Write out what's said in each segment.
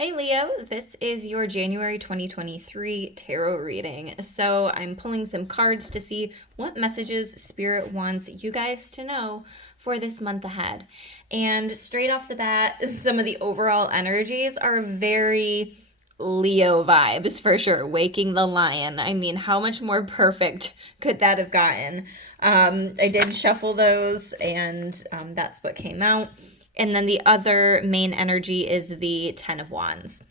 Hey Leo, this is your January 2023 tarot reading. So I'm pulling some cards to see what messages Spirit wants you guys to know for this month ahead. And straight off the bat, some of the overall energies are very Leo vibes for sure. Waking the lion. I mean, how much more perfect could that have gotten? I did shuffle those, and that's what came out. And then the other main energy is the Ten of Wands.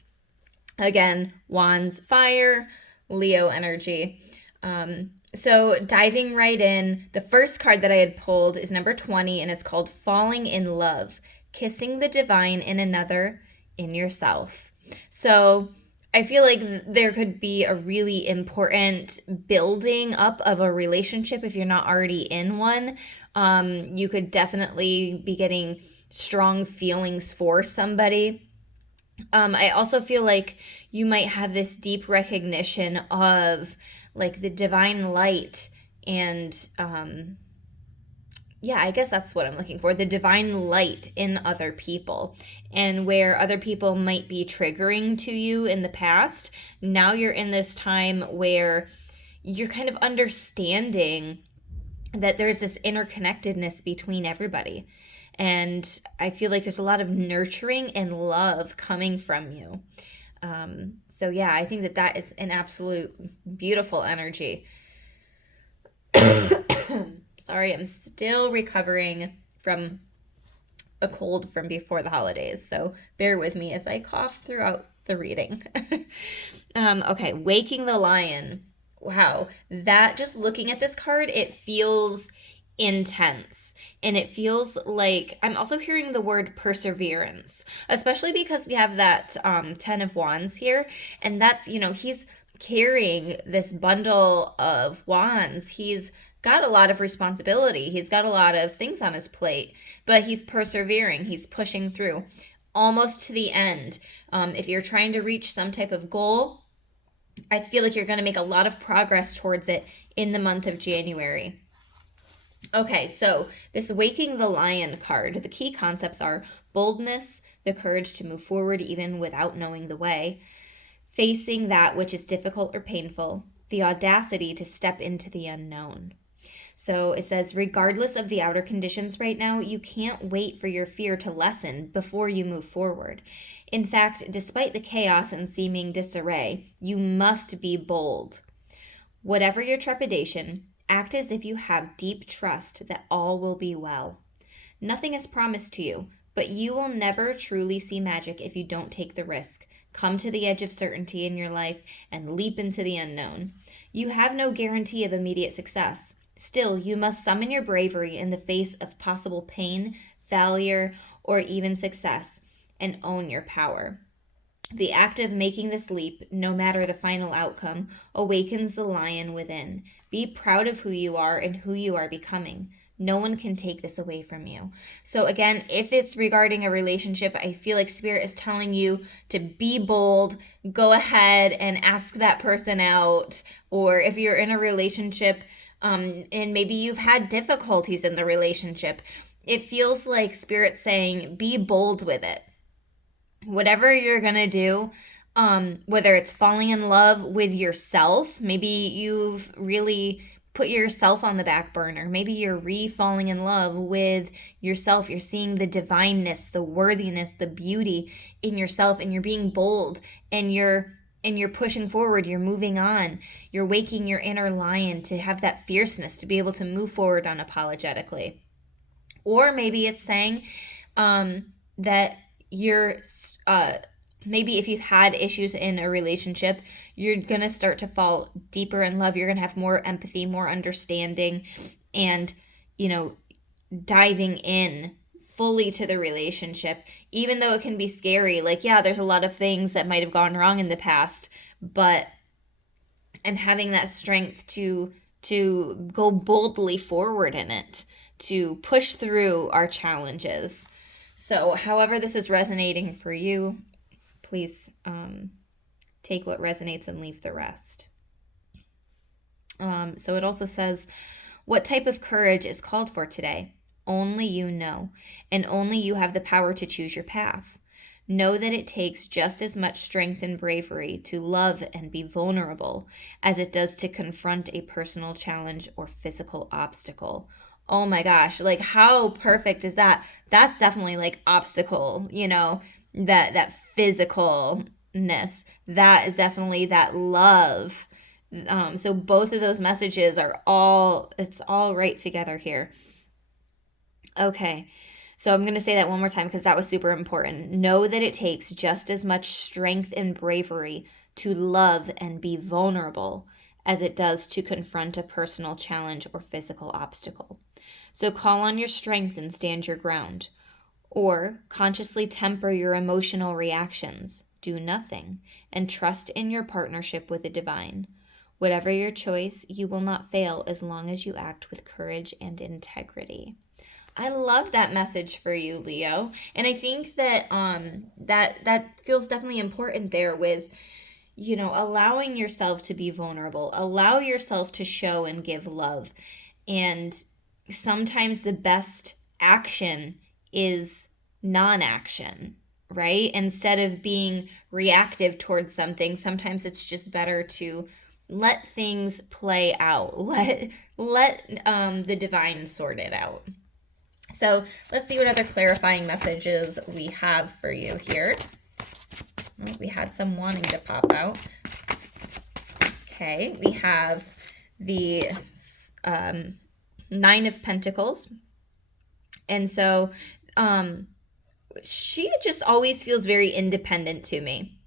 Again, Wands, fire, Leo energy. So diving right in, the first card that I had pulled is number 20, and it's called Falling in Love, Kissing the Divine in Another, in Yourself. So I feel like there could be a really important building up of a relationship if you're not already in one. You could definitely be getting strong feelings for somebody. I also feel like you might have this deep recognition of like the divine light and yeah, I guess that's what I'm looking for, the divine light in other people. And where other people might be triggering to you in the past, now you're in this time where you're kind of understanding that there's this interconnectedness between everybody. And I feel like there's a lot of nurturing and love coming from you. So, yeah, I think that that is an absolute beautiful energy. Sorry, I'm still recovering from a cold from before the holidays. So, bear with me as I cough throughout the reading. Okay, Waking the Lion. Wow, that just looking at this card, it feels intense. And it feels like I'm also hearing the word perseverance, especially because we have that Ten of Wands here. And that's, he's carrying this bundle of wands. He's got a lot of responsibility. He's got a lot of things on his plate, but he's persevering. He's pushing through almost to the end. If you're trying to reach some type of goal, I feel like you're going to make a lot of progress towards it in the month of January. Okay, so this Waking the Lion card, the key concepts are boldness, the courage to move forward even without knowing the way, facing that which is difficult or painful, the audacity to step into the unknown. So it says, regardless of the outer conditions right now, you can't wait for your fear to lessen before you move forward. In fact, despite the chaos and seeming disarray, you must be bold. Whatever your trepidation, act as if you have deep trust that all will be well. Nothing is promised to you, but you will never truly see magic if you don't take the risk. Come to the edge of certainty in your life and leap into the unknown. You have no guarantee of immediate success. Still, you must summon your bravery in the face of possible pain, failure, or even success, and own your power. The act of making this leap, no matter the final outcome, awakens the lion within. Be proud of who you are and who you are becoming. No one can take this away from you. So, again, if it's regarding a relationship, I feel like Spirit is telling you to be bold, go ahead and ask that person out. Or if you're in a relationship and maybe you've had difficulties in the relationship, it feels like Spirit saying, be bold with it. Whatever you're going to do, whether it's falling in love with yourself, maybe you've really put yourself on the back burner. Maybe you're re-falling in love with yourself. You're seeing the divineness, the worthiness, the beauty in yourself, and you're being bold, and you're pushing forward, you're moving on, you're waking your inner lion to have that fierceness to be able to move forward unapologetically. Or maybe it's saying that you're maybe if you've had issues in a relationship, you're going to start to fall deeper in love. You're going to have more empathy, more understanding, and, diving in fully to the relationship, even though it can be scary. Like, yeah, there's a lot of things that might have gone wrong in the past, but I'm having that strength to go boldly forward in it, to push through our challenges. So, however this is resonating for you, please take what resonates and leave the rest. So it also says, what type of courage is called for today? Only you know, and only you have the power to choose your path. Know that it takes just as much strength and bravery to love and be vulnerable as it does to confront a personal challenge or physical obstacle. Oh my gosh, like how perfect is that? That's definitely like obstacle, that physicalness. That is definitely that love. So both of those messages it's all right together here. Okay. So I'm going to say that one more time because that was super important. Know that it takes just as much strength and bravery to love and be vulnerable as it does to confront a personal challenge or physical obstacle. So call on your strength and stand your ground. Or consciously temper your emotional reactions. Do nothing and trust in your partnership with the divine. Whatever your choice, you will not fail as long as you act with courage and integrity. I love that message for you, Leo. And I think that that feels definitely important there with allowing yourself to be vulnerable, allow yourself to show and give love. And sometimes the best action is non-action, right? Instead of being reactive towards something, sometimes it's just better to let things play out. Let the divine sort it out. So let's see what other clarifying messages we have for you here. Oh, we had some wanting to pop out. Okay, we have the Nine of Pentacles. And so she just always feels very independent to me.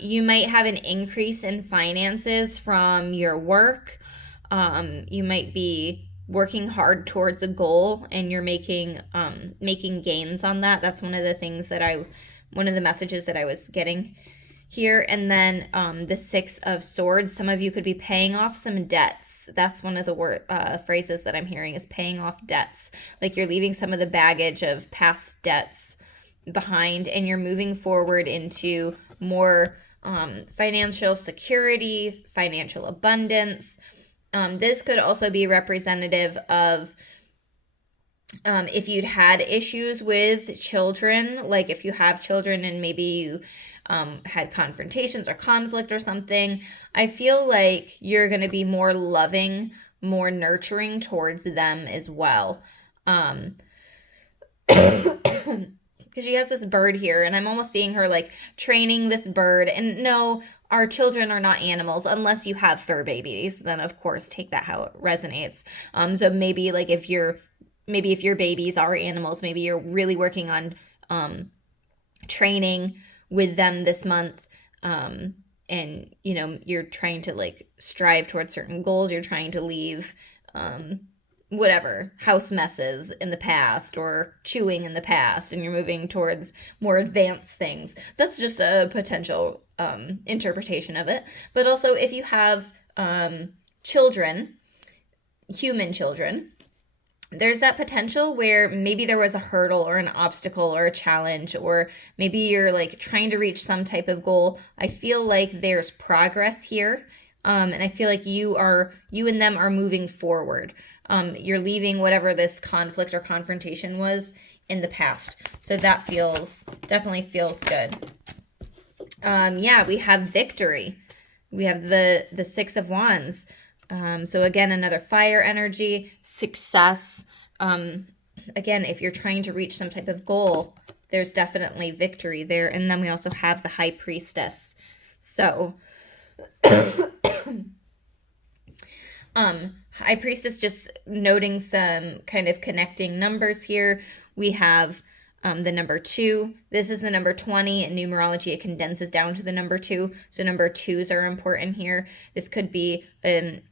You might have an increase in finances from your work. You might be working hard towards a goal and you're making gains on that. That's one of the messages that I was getting here. And then the Six of Swords, some of you could be paying off some debts. That's one of the phrases that I'm hearing is paying off debts. Like you're leaving some of the baggage of past debts behind and you're moving forward into more financial security, financial abundance. This could also be representative of if you'd had issues with children, like if you have children and maybe you had confrontations or conflict or something. I feel like you're going to be more loving, more nurturing towards them as well. Because she has this bird here and I'm almost seeing her like training this bird. And no, our children are not animals unless you have fur babies. Then of course take that how it resonates. So maybe like if your babies are animals, maybe you're really working on training with them this month. And you're trying to like strive towards certain goals. You're trying to leave whatever house messes in the past or chewing in the past, and you're moving towards more advanced things. That's just a potential interpretation of it. But also if you have children, human children, there's that potential where maybe there was a hurdle or an obstacle or a challenge, or maybe you're like trying to reach some type of goal. I feel like there's progress here. And I feel like you and them are moving forward. You're leaving whatever this conflict or confrontation was in the past. So that definitely feels good. Yeah, we have victory. We have the Six of Wands. So again, another fire energy, success. Again, if you're trying to reach some type of goal, there's definitely victory there. And then we also have the High Priestess. So High Priestess, just noting some kind of connecting numbers here. We have the number 2. This is the number 20. In numerology, it condenses down to the number 2. So number 2s are important here. This could be a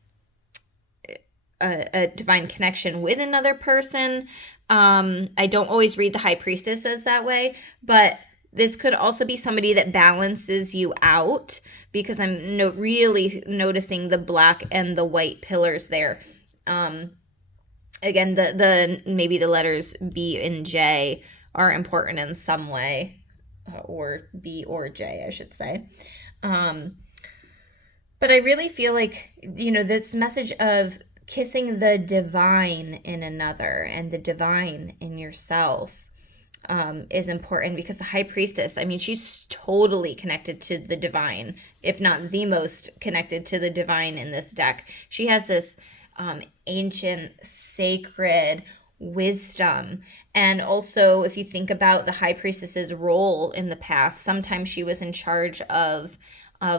divine connection with another person. I don't always read the High Priestess as that way, but this could also be somebody that balances you out, because I'm really noticing the black and the white pillars there. Again, the maybe the letters B and J are important in some way, or B or J, I should say. But I really feel like, this message of kissing the divine in another and the divine in yourself. is important, because the high priestess, I mean, she's totally connected to the divine, if not the most connected to the divine in this deck. She has this ancient, sacred wisdom. And also, if you think about the high priestess's role in the past, sometimes she was in charge of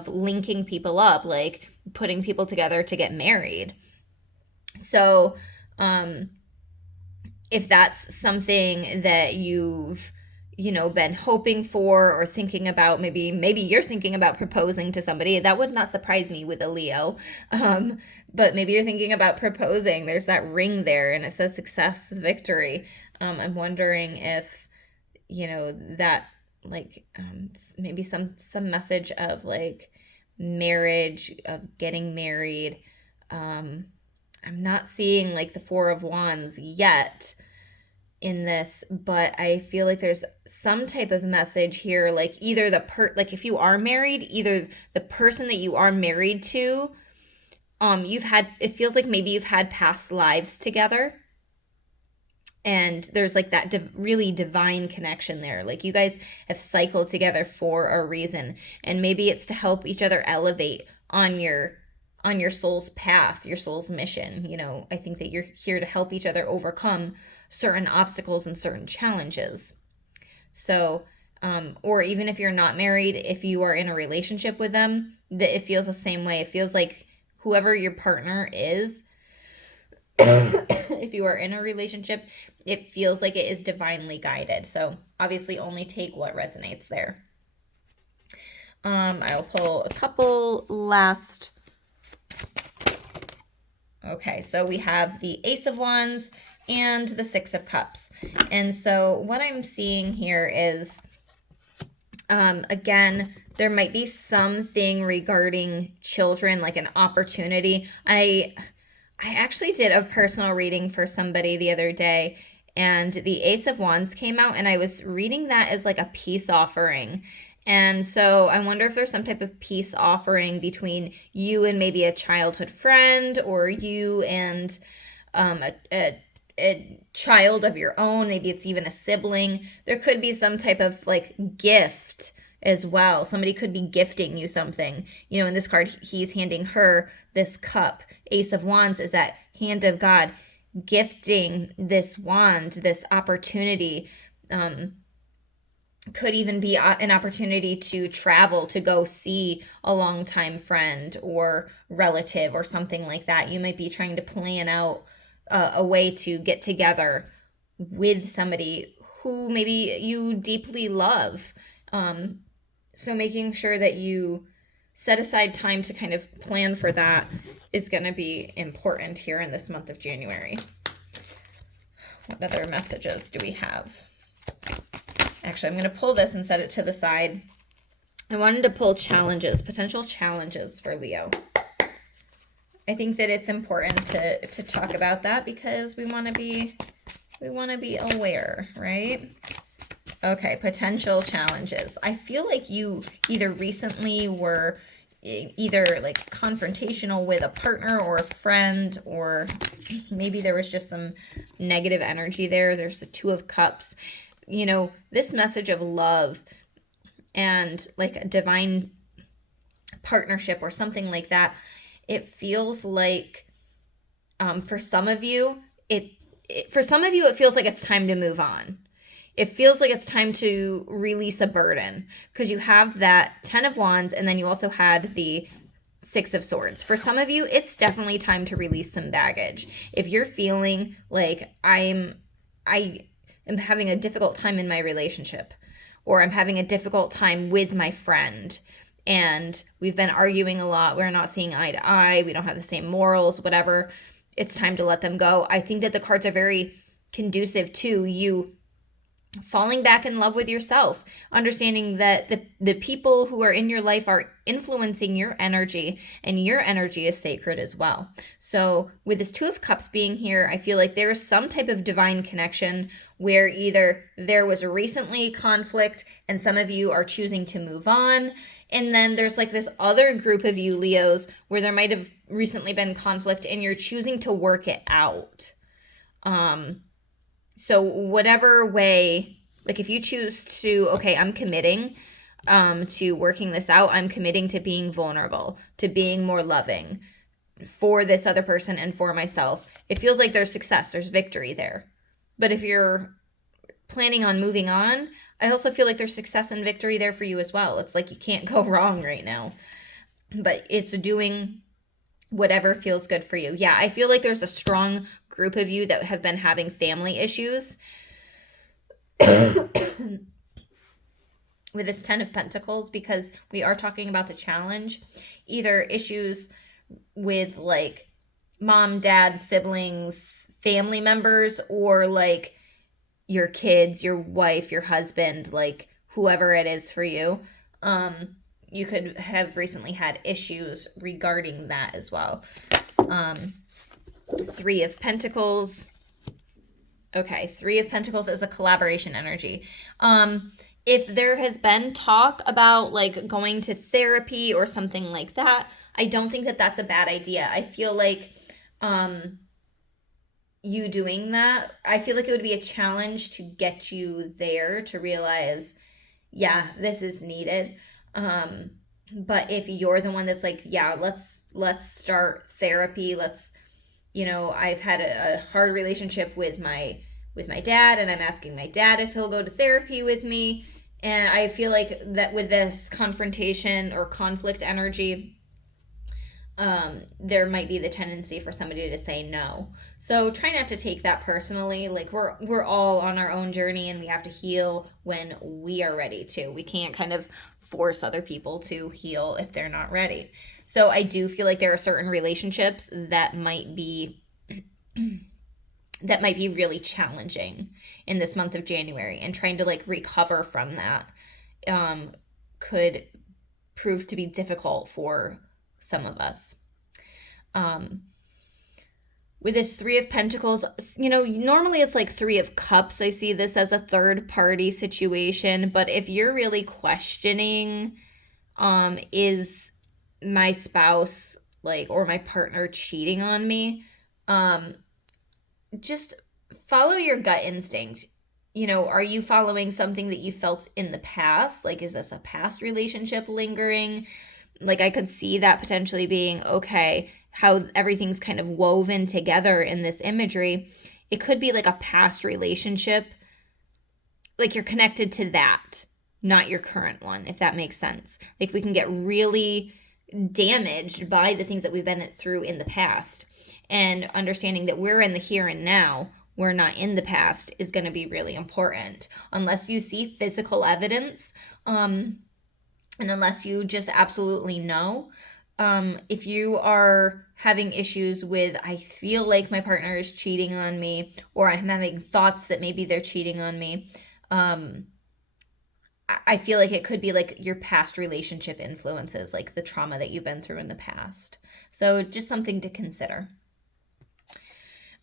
linking people up, like putting people together to get married. So, if that's something that you've been hoping for or thinking about, maybe you're thinking about proposing to somebody, that would not surprise me with a Leo. But maybe you're thinking about proposing, there's that ring there and it says success, victory. I'm wondering if that, like, maybe some message of like marriage, of getting married. I'm not seeing like the Four of Wands yet in this, but I feel like there's some type of message here, like either like if you are married, either the person that you are married to, it feels like maybe you've had past lives together, and there's like that really divine connection there. Like you guys have cycled together for a reason, and maybe it's to help each other elevate on your soul's path, your soul's mission. I think that you're here to help each other overcome certain obstacles and certain challenges. So, or even if you're not married, if you are in a relationship with them, that it feels the same way. It feels like whoever your partner is, if you are in a relationship, it feels like it is divinely guided. So obviously only take what resonates there. I'll pull a couple last. Okay, so we have the Ace of Wands and the Six of Cups. And so what I'm seeing here is, again, there might be something regarding children, like an opportunity. I actually did a personal reading for somebody the other day, and the Ace of Wands came out, and I was reading that as like a peace offering. And so I wonder if there's some type of peace offering between you and maybe a childhood friend, or you and a child of your own. Maybe it's even a sibling. There could be some type of like gift as well. Somebody could be gifting you something. In this card, he's handing her this cup. Ace of Wands is that hand of God gifting this wand, this opportunity. Could even be an opportunity to travel, to go see a longtime friend or relative or something like that. You might be trying to plan out a way to get together with somebody who maybe you deeply love. So making sure that you set aside time to kind of plan for that is going to be important here in this month of January. What other messages do we have? Actually, I'm going to pull this and set it to the side. I wanted to pull challenges, potential challenges for Leo. I think that it's important to talk about that because we want to be aware, right? Okay, potential challenges. I feel like you either recently were either like confrontational with a partner or a friend, or maybe there was just some negative energy there. There's the Two of Cups. This message of love and like a divine partnership or something like that, it feels like for some of you, it feels like it's time to move on. It feels like it's time to release a burden, because you have that Ten of Wands and then you also had the Six of Swords. For some of you, it's definitely time to release some baggage. If you're feeling like I am having a difficult time in my relationship, or I'm having a difficult time with my friend, and we've been arguing a lot, we're not seeing eye to eye, we don't have the same morals, whatever, it's time to let them go. I think that the cards are very conducive to you falling back in love with yourself, understanding that the people who are in your life are influencing your energy, and your energy is sacred as well. So with this Two of Cups being here, I feel like there is some type of divine connection where either there was recently conflict and some of you are choosing to move on, and then there's like this other group of you Leos where there might have recently been conflict and you're choosing to work it out. So whatever way Like if you choose to, okay, I'm committing to working this out, I'm committing to being vulnerable, to being more loving for this other person and for myself. It feels like there's success, there's victory there. But if you're planning on moving on, I also feel like there's success and victory there for you as well. It's like you can't go wrong right now. But it's doing whatever feels good for you. Yeah, I feel like there's a strong group of you that have been having family issues. With this 10 of Pentacles, because we are talking about the challenge, either issues with like mom, dad, siblings, family members, or like your kids, your wife, your husband, like whoever it is for you. You could have recently had issues regarding that as well. 3 of Pentacles. Okay, 3 of Pentacles is a collaboration energy. If there has been talk about like going to therapy or something like that, I don't think that that's a bad idea. I feel like you doing that, I feel like it would be a challenge to get you there to realize, yeah, this is needed. But if you're the one that's like, yeah, let's start therapy. Let's, I've had a hard relationship with my dad, and I'm asking my dad if he'll go to therapy with me. And I feel like that with this confrontation or conflict energy, there might be the tendency for somebody to say no. So try not to take that personally. Like we're all on our own journey, and we have to heal when we are ready to. We can't kind of force other people to heal if they're not ready. So I do feel like there are certain relationships that might be really challenging in this month of January, and trying to like recover from that could prove to be difficult for some of us. With this 3 of Pentacles, normally it's like 3 of Cups. I see this as a third party situation, but if you're really questioning, is my spouse like, or my partner cheating on me, just follow your gut instinct. Are you following something that you felt in the past? Like, is this a past relationship lingering? Like, I could see that potentially being, okay, how everything's kind of woven together in this imagery. It could be like a past relationship. Like, you're connected to that, not your current one, if that makes sense. Like, we can get really damaged by the things that we've been through in the past. And understanding that we're in the here and now, we're not in the past, is going to be really important. Unless you see physical evidence, and unless you just absolutely know, if you are having issues with, I feel like my partner is cheating on me, or I'm having thoughts that maybe they're cheating on me, I feel like it could be like your past relationship influences, like the trauma that you've been through in the past. So just something to consider.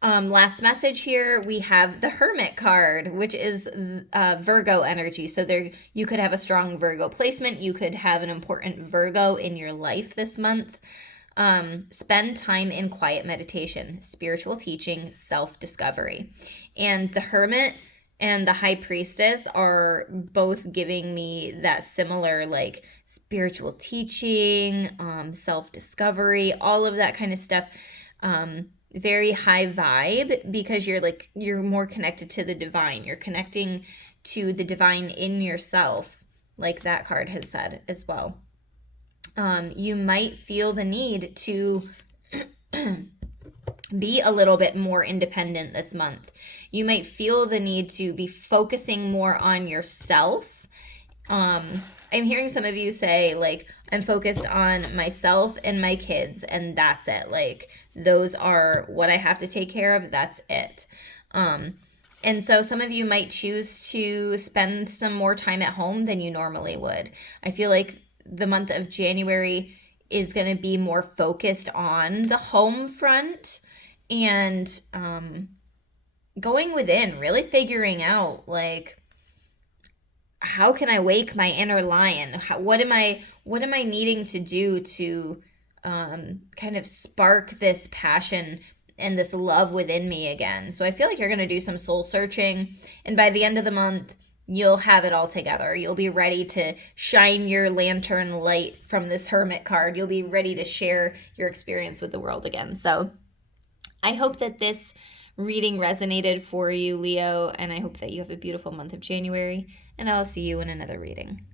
Last message here, we have the Hermit card, which is Virgo energy. So there, you could have a strong Virgo placement. You could have an important Virgo in your life this month. Spend time in quiet meditation, spiritual teaching, self-discovery. And the Hermit and the High Priestess are both giving me that similar, like, spiritual teaching, self-discovery, all of that kind of stuff. Very high vibe, because you're more connected to the divine. You're connecting to the divine in yourself, like that card has said as well. You might feel the need to be a little bit more independent this month. You might feel the need to be focusing more on yourself. I'm hearing some of you say, like, I'm focused on myself and my kids, and that's it. Like, those are what I have to take care of. That's it. And so some of you might choose to spend some more time at home than you normally would. I feel like the month of January is going to be more focused on the home front, and going within, really figuring out, like, how can I wake my inner lion? What am I needing to do to kind of spark this passion and this love within me again? So I feel like you're going to do some soul searching, and by the end of the month, you'll have it all together. You'll be ready to shine your lantern light from this hermit card. You'll be ready to share your experience with the world again. So I hope that this reading resonated for you, Leo, and I hope that you have a beautiful month of January, and I'll see you in another reading.